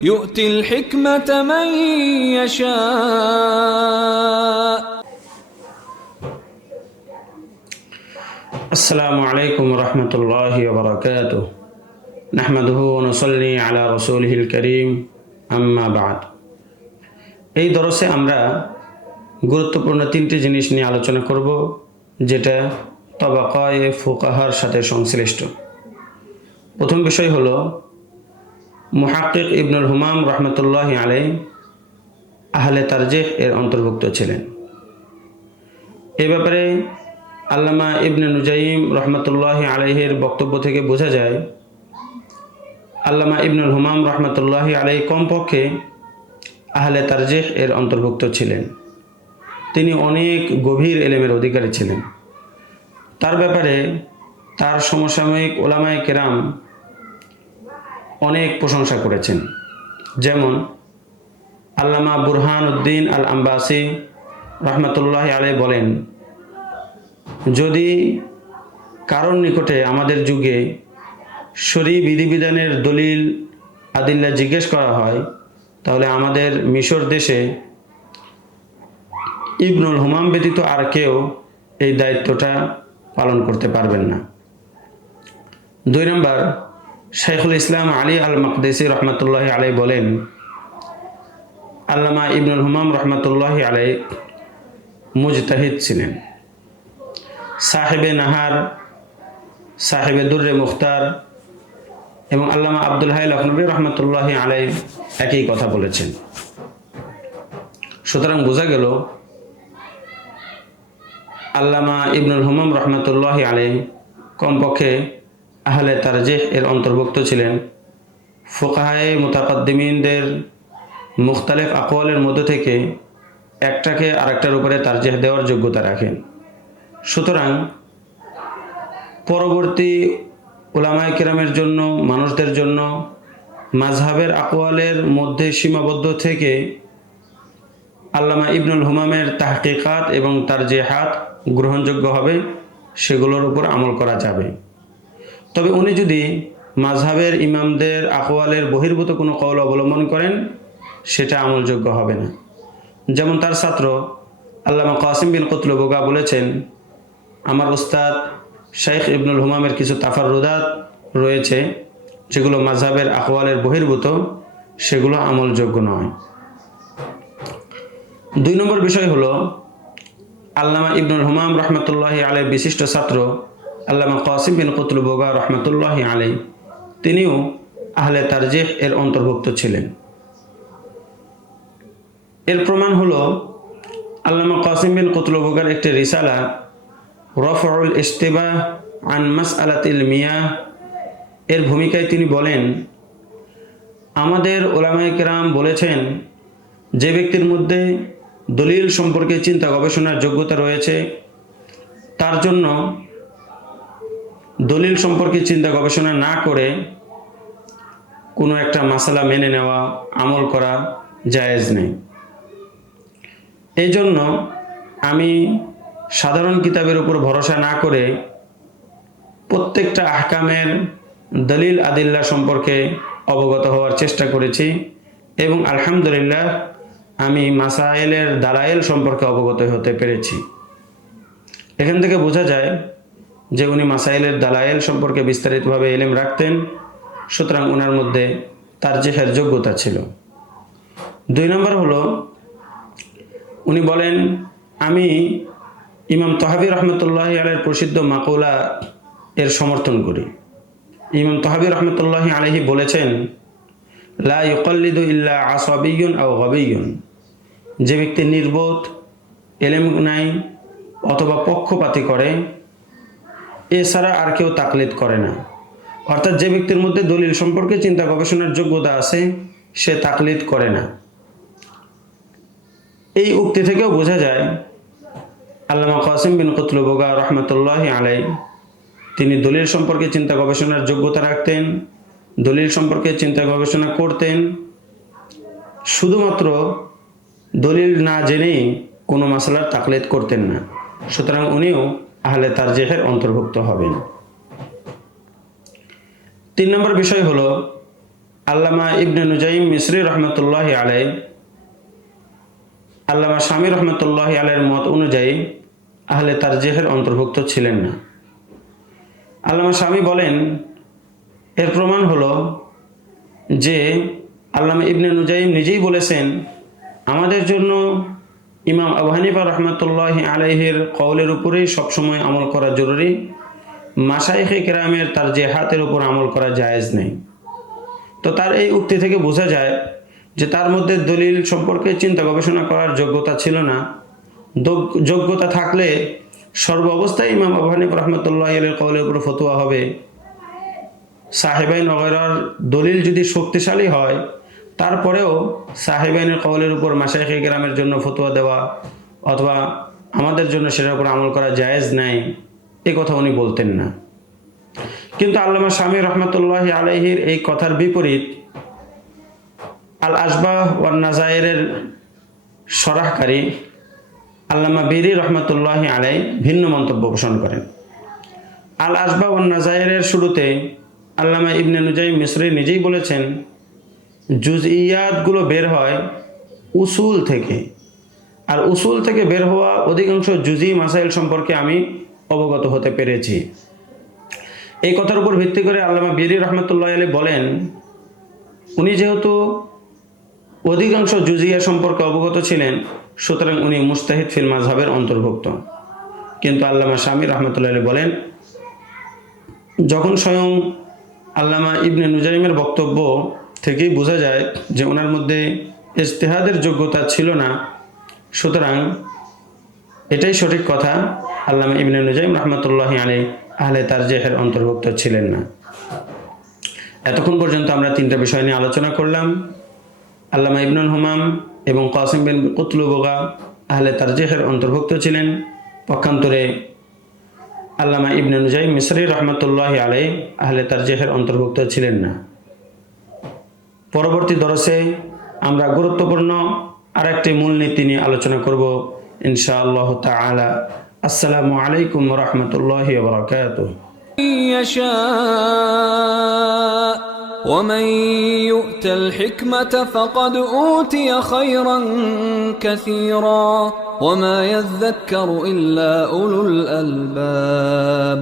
يؤتي الحكمة من يشاء. السلام عليكم ورحمة الله وبركاته. نحمده ونصلي على رسوله الكريم أما بعد. এই দরসে আমরা গুরুত্বপূর্ণ তিনটি জিনিস নিয়ে আলোচনা করব, যেটা তবাকায়ে ফুকাহার সাথে সংশ্লিষ্ট। প্রথম বিষয় হলো মুহাক্কিক ইবনুল হুমাম রহমতুল্লাহি আলাইহি আহলে তারজিহ এর অন্তর্ভুক্ত ছিলেন। এ ব্যাপারে আল্লামা ইবনে নুজাইম রহমতুল্লাহি আলাইহির বক্তব্য থেকে বোঝা যায়, আল্লামা ইবনুল হুমাম রহমতুল্লাহি আলাইহি কমপক্ষে আহলে তারজিহ এর অন্তর্ভুক্ত ছিলেন। তিনি অনেক গভীর এলেমের অধিকারী ছিলেন। তার ব্যাপারে তার সমসাময়িক উলামায়ে কেরাম অনেক প্রশংসা করেছেন। যেমন আল্লামা বুরহানুদ্দিন আল আম্বাসি রহমতুল্লাহি আলাইহি বলেন, যদি কারোর নিকটে আমাদের যুগে শরী বিধিবিধানের দলিল আদিল্লা জিজ্ঞেস করা হয়, তাহলে আমাদের মিশর দেশে ইবনুল হুমাম ব্যতীত আর কেউ এই দায়িত্বটা পালন করতে পারবেন না। 2 নম্বর, শাইখুল ইসলাম আলী আল মাকদিসি রহমতুল্লাহি আলাইহি বলেন, আল্লামা ইবনুল হুমাম রহমতুল্লাহি আলাইহি মুজতাহিদ ছিলেন। সাহেবে নাহার, সাহেবে দুর্রে মুখতার এবং আল্লামা আব্দুল হাই লখনবী রহমতুল্লাহি আলাইহি একই কথা বলেছেন। সুতরাং বোঝা গেল আল্লামা ইবনুল হুমাম রহমতুল্লাহি আলাইহি কমপক্ষে আহলে তারজিহ এর অন্তর্ভুক্ত ছিলেন। ফুকাহায়ে মুতাকাদ্দিমিনদের মুখতালিফ আকওয়ালের মধ্য থেকে একটাকে আরেকটার উপরে তারজিহ দেওয়ার যোগ্যতা রাখেন। সুতরাং পরবর্তী উলামায়ে কেরামের জন্য, মানুষদের জন্য মাযহাবের আকওয়ালের মধ্যে সীমাবদ্ধ থেকে আল্লামা ইবনুল হুমামের তাহকিকাত এবং তারজিহাত গ্রহণযোগ্য হবে, সেগুলোর উপর আমল করা যাবে। তবে উনি যদি মাযহাবের ইমামদের আকওয়ালের বহির্ভূত কোনো কওল অবলম্বন করেন, সেটা আমলযোগ্য হবে না। যেমন তার ছাত্র আল্লামা কাসিম বিন কুতলুবগা বলেছেন, আমার উস্তাদ শাইখ ইবনুল হুমামের কিছু তাফাররুদাত রয়েছে যেগুলো মাযহাবের আকওয়ালের বহির্ভূত, সেগুলো আমলযোগ্য নয়। 2 নম্বর বিষয় হলো আল্লামা ইবনুল হুমাম রহমতুল্লাহি আলাইহির বিশিষ্ট ছাত্র আল্লামা কাসিম বিন কুতলুবগা রহমতুল্লাহি আলাইহি, তিনিও আহলে তারজিহ এর অন্তর্ভুক্ত ছিলেন। এর প্রমাণ হলো আল্লামা কাসিম বিন কুতলুবগার একটি রিসালা রফউল ইশতিবাহ আন মাসআলাতিল মিয়াহ এর ভূমিকায় তিনি বলেন, আমাদের উলামায়ে কেরাম বলেছেন, যে ব্যক্তির মধ্যে দলিল সম্পর্কে চিন্তা গবেষণার যোগ্যতা রয়েছে, তার জন্য দলিল সম্পর্কে চিন্তা গবেষণা না করে কোনো একটা মাসালা মেনে নেওয়া, আমল করা জায়েজ নেই। এই জন্য আমি সাধারণ কিতাবের উপর ভরসা না করে প্রত্যেকটা আহকামের দলিল আদিল্লা সম্পর্কে অবগত হওয়ার চেষ্টা করেছি এবং আলহামদুলিল্লাহ আমি মাসাইলের দালাইল সম্পর্কে অবগত হতে পেরেছি। এখান থেকে বোঝা যায় যে উনি মাসাইলের দালাইল সম্পর্কে বিস্তারিতভাবে ইলম রাখতেন, সুতরাং ওনার মধ্যে তারজিহের যোগ্যতা ছিল। 2 নম্বর হলো উনি বলেন, আমি ইমাম তহাবী রহমতুল্লাহি আলাইহির প্রসিদ্ধ মাকুলা এর সমর্থন করি। ইমাম তহাবী রহমতুল্লাহি আলাইহি বলেছেন, লা ইউকাল্লিদু ইল্লা আসাবিয়্যুন আও গাবিয়্যুন, যে ব্যক্তি নির্বোধ, এলেম নাই অথবা পক্ষপাতী করে, এছাড়া আর কেউ তাকলিদ করে না। অর্থাৎ যে ব্যক্তির মধ্যে দলিল সম্পর্কে চিন্তা গবেষণার যোগ্যতা আছে, সে তাকলিদ করে না। এই উক্তি থেকেও বোঝা যায় আল্লামা কাসিম বিন কুতলুবগা রহমতুল্লাহি আলাইহি তিনি দলিল সম্পর্কে চিন্তা গবেষণার যোগ্যতা রাখতেন, দলিল সম্পর্কে চিন্তা গবেষণা করতেন, শুধুমাত্র দলিল না জেনেই কোনো মাসলার তাকলিদ করতেন না। সুতরাং উনিও আহলে তারজিহের অন্তর্ভুক্ত হবেন। 3 নম্বর বিষয় হলো আল্লামা ইবনে নুজাইম মিসরি রহমতুল্লাহি আলাই, আল্লামা শামী রহমতুল্লাহি আলাইয়ের মত অনুযায়ী আহলে তারজিহের অন্তর্ভুক্ত ছিলেন না। আল্লামা শামী বলেন, এর প্রমাণ হলো যে আল্লামা ইবনে নুজাইম নিজেই বলেছেন, আমাদের জন্য ইমাম আবু হানিফা রহমতুল্লাহি আলাইহির কওলের উপরেই সবসময় আমল করা জরুরি, মাশায়েখে কেরামের তারজিহাতের উপর আমল করা জায়েজ নেই। তো তার এই উক্তি থেকে বোঝা যায় যে তার মধ্যে দলিল সম্পর্কে চিন্তা গবেষণা করার যোগ্যতা ছিল না। যোগ্যতা থাকলে সর্ব অবস্থায় ইমাম আবু হানিফা রহমতুল্লাহি আলাইহির কওলের উপর ফতোয়া হবে। সাহেবাইন ওগেরার দলিল যদি শক্তিশালী হয়, তারপরেও সাহেবাইনের কওলের উপর মাশায়েখে কেরামের জন্য ফতোয়া দেওয়া অথবা আমাদের জন্য সেটার উপর আমল করা জায়েজ নাই, এই কথা উনি বলতেন না। কিন্তু আল্লামা শামী রহমতুল্লাহি আলাইহির এই কথার বিপরীত আল আশবাহ ওয়ান নাজায়েরের সরাহকারী আল্লামা বিরি রহমতুল্লাহি আলাই ভিন্ন মন্তব্য পোষণ করেন। আল আশবাহ ওয়ান নাজায়েরের শুরুতে আল্লামা ইবনে নুজাইম মিসরি নিজেই বলেছেন, জুজইয়াতগুলো বের হয় উসুল থেকে, আর উসুল থেকে বের হওয়া অধিকাংশ জুজি মাসাইল সম্পর্কে আমি অবগত হতে পেরেছি। এই কথার উপর ভিত্তি করে আল্লামা বিরি রহমতুল্লাহ আলাইহি বলেন, উনি যেহেতু অধিকাংশ জুজিয়া সম্পর্কে অবগত ছিলেন, সুতরাং উনি মুস্তাহিদ ফিল মাযহাবের অন্তর্ভুক্ত। কিন্তু আল্লামা শামী রহমতুল্লাহ আলাইহি বলেন, যখন স্বয়ং আল্লামা ইবনে নুজাইমের বক্তব্য থেকেই বোঝা যায় যে ওনার মধ্যে ইজতিহাদের যোগ্যতা ছিল না, সুতরাং এটাই সঠিক কথা, আল্লামা ইবনে নুজাইম রহমতুল্লাহি আলাইহি আহলে তারজিহের অন্তর্ভুক্ত ছিলেন না। এতক্ষণ পর্যন্ত আমরা তিনটা বিষয় নিয়ে আলোচনা করলাম। আল্লামা ইবনুল হুমাম এবং কাসিম বিন কুতলুবগা আহলে তারজিহের অন্তর্ভুক্ত ছিলেন। পক্ষান্তরে আল্লামা ইবনে নুজাইম মিসরি রহমতুল্লাহি আলাইহি আহলে তারজিহের অন্তর্ভুক্ত ছিলেন না। পরবর্তী দরসে আমরা গুরুত্বপূর্ণ আরেকটি মূলনীতি নিয়ে আলোচনা করব ইনশাআল্লাহ তাআলা। আসসালামু আলাইকুম ওয়া রাহমাতুল্লাহি ওয়া বারাকাতুহু। يشاء ومن يؤت الحكمة فقد أوتي خيرا كثيرا وما يذكر إلا أولو الألباب